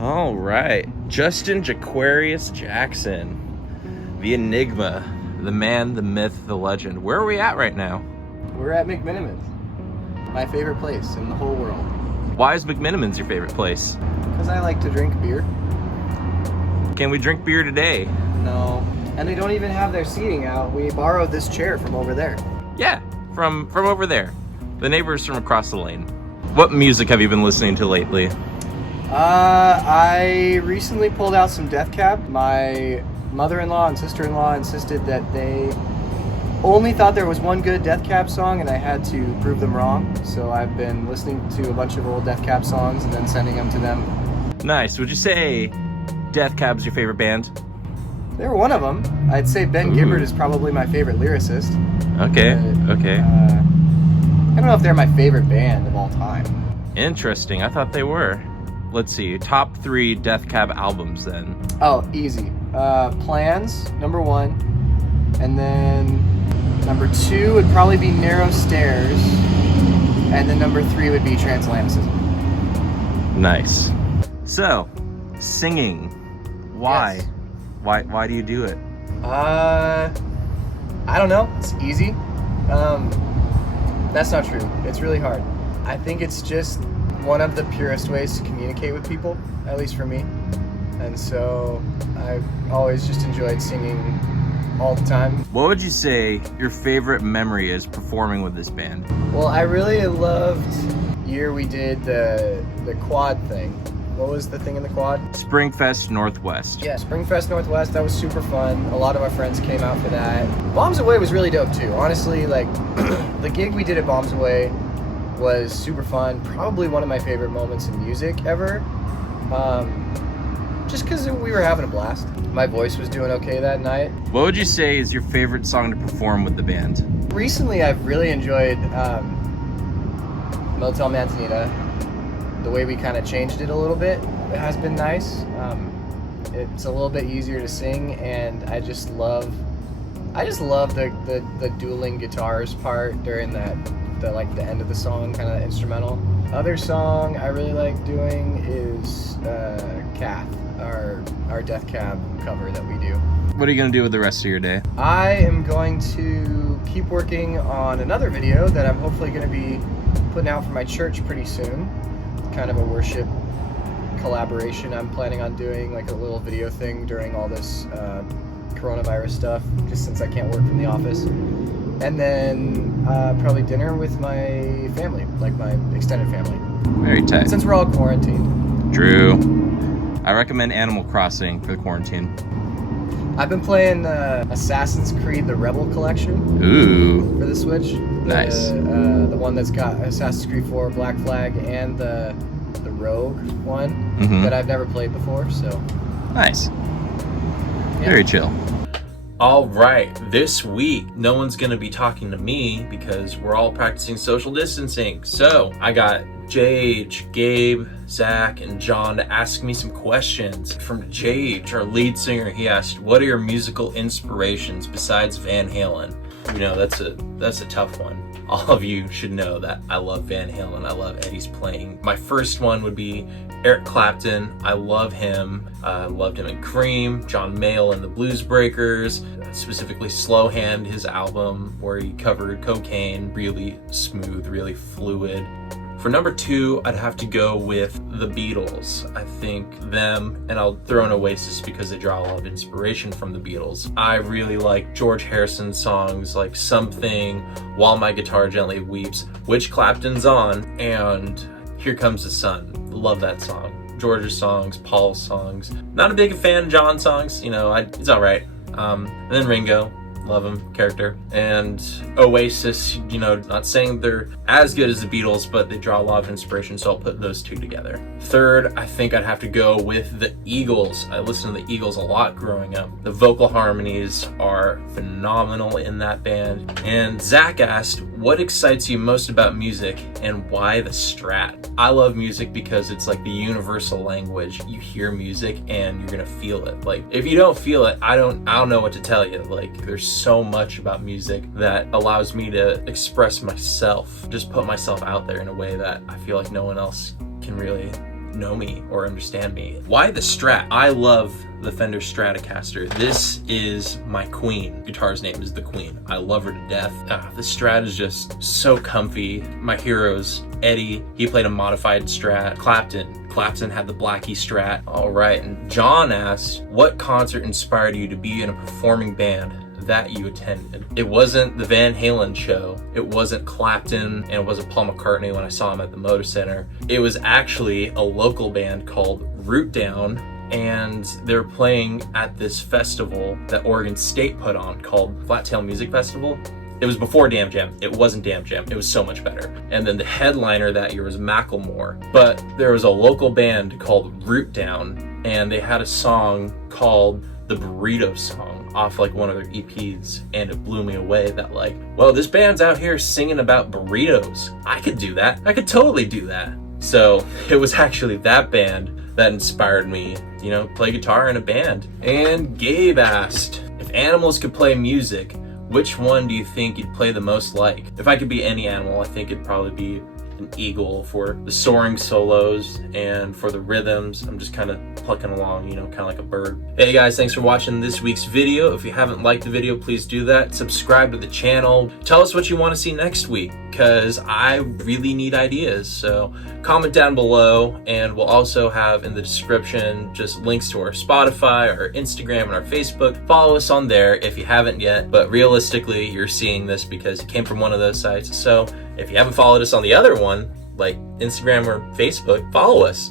All right, Justin Jaquarius Jackson, the enigma, the man, the myth, the legend. Where are we at right now? We're at McMiniman's, my favorite place in the whole world. Why is McMiniman's your favorite place? Because I like to drink beer. Can we drink beer today? No, and they don't even have their seating out. We borrowed this chair from over there. Yeah, from over there. The neighbors from across the lane. What music have you been listening to lately? I recently pulled out some Death Cab. My mother-in-law and sister-in-law insisted that they only thought there was one good Death Cab song, and I had to prove them wrong. So I've been listening to a bunch of old Death Cab songs and then sending them to them. Nice. Would you say Death Cab's your favorite band? They're one of them. I'd say Ben Gibbard is probably my favorite lyricist. Okay, okay. I don't know if they're my favorite band of all time. Interesting. I thought they were. Let's see. Top 3 Death Cab albums then. Oh, easy. Plans, number 1. And then number 2 would probably be Narrow Stairs. And then number 3 would be Transatlanticism. Nice. So, singing. Why? Yes. Why do you do it? I don't know. It's easy. That's not true. It's really hard. I think it's just one of the purest ways to communicate with people, at least for me. And so I've always just enjoyed singing all the time. What would you say your favorite memory is performing with this band? Well, I really loved the year we did the quad thing. What was the thing in the quad? Springfest Northwest. Yeah, Springfest Northwest. That was super fun. A lot of our friends came out for that. Bombs Away was really dope too. Honestly, like the gig we did at Bombs Away was super fun. Probably one of my favorite moments in music ever. Just because we were having a blast. My voice was doing okay that night. What would you say is your favorite song to perform with the band? Recently, I've really enjoyed Motel Manzanita. The way we kind of changed it a little bit, it has been nice. It's a little bit easier to sing, and I just love the dueling guitars part during the end of the song, kind of instrumental. Other song I really like doing is Cath, our Death Cab cover that we do. What are you gonna do with the rest of your day? I am going to keep working on another video that I'm hopefully going to be putting out for my church pretty soon. Kind of a worship collaboration I'm planning on doing, like a little video thing during all this coronavirus stuff, just since I can't work from the office. And then probably dinner with my family, like my extended family. Very tight. Since we're all quarantined. True. I recommend Animal Crossing for the quarantine. I've been playing Assassin's Creed: The Rebel Collection. Ooh. For the Switch. Nice. The one that's got Assassin's Creed 4, Black Flag, and the Rogue one that I've never played before. So nice. Yeah. Very chill. All right, this week, no one's gonna be talking to me because we're all practicing social distancing. So I got Jayje, Gabe, Zach, and John to ask me some questions. From Jayje, our lead singer, he asked, what are your musical inspirations besides Van Halen? You know, that's a tough one. All of you should know that I love Van Halen. I love Eddie's playing. My first one would be Eric Clapton. I love him. I loved him in Cream, John Mayall and the Blues Breakers, specifically Slow Hand, his album where he covered cocaine, really smooth, really fluid. For number 2, I'd have to go with the Beatles. I think them, and I'll throw in Oasis because they draw a lot of inspiration from the Beatles. I really like George Harrison's songs like Something, While My Guitar Gently Weeps, which Clapton's on, and Here Comes the Sun. Love that song. George's songs, Paul's songs. Not a big fan of John's songs, you know, it's all right. And then Ringo. Love him, character. And Oasis, you know, not saying they're as good as the Beatles, but they draw a lot of inspiration, so I'll put those two together. Third, I think I'd have to go with the Eagles. I listened to the Eagles a lot growing up. The vocal harmonies are phenomenal in that band. And Zach asked, what excites you most about music and why the Strat? I love music because it's like the universal language. You hear music and you're gonna feel it. Like, if you don't feel it, I don't know what to tell you. Like, there's so much about music that allows me to express myself, just put myself out there in a way that I feel like no one else can really know me or understand me. Why the Strat? I love the Fender Stratocaster. This is my queen. Guitar's name is the Queen. I love her to death. The Strat is just so comfy. My heroes, Eddie, he played a modified Strat. Clapton had the Blackie Strat. All right, and John asked, what concert inspired you to be in a performing band that you attended? It wasn't the Van Halen show, it wasn't Clapton, and it wasn't Paul McCartney when I saw him at the Motor Center. It was actually a local band called Root Down, and they're playing at this festival that Oregon State put on called Flat Tail Music Festival. It was before Damn Jam. It wasn't Damn Jam. It was so much better. And then the headliner that year was Macklemore. But there was a local band called Root Down, and they had a song called the Burrito Song off like one of their EPs, and it blew me away that like, well, this band's out here singing about burritos. I could do that. I could totally do that. So it was actually that band that inspired me, play guitar in a band. And Gabe asked, if animals could play music, which one do you think you'd play the most like? If I could be any animal, I think it'd probably be an eagle for the soaring solos, and for the rhythms, I'm just kind of plucking along, kind of like a bird. Hey guys, thanks for watching this week's video. If you haven't liked the video, please do that. Subscribe to the channel. Tell us what you want to see next week, because I really need ideas. So comment down below, and we'll also have in the description just links to our Spotify, our Instagram, and our Facebook. Follow us on there if you haven't yet, but realistically, you're seeing this because it came from one of those sites. So if you haven't followed us on the other one, like Instagram or Facebook, follow us.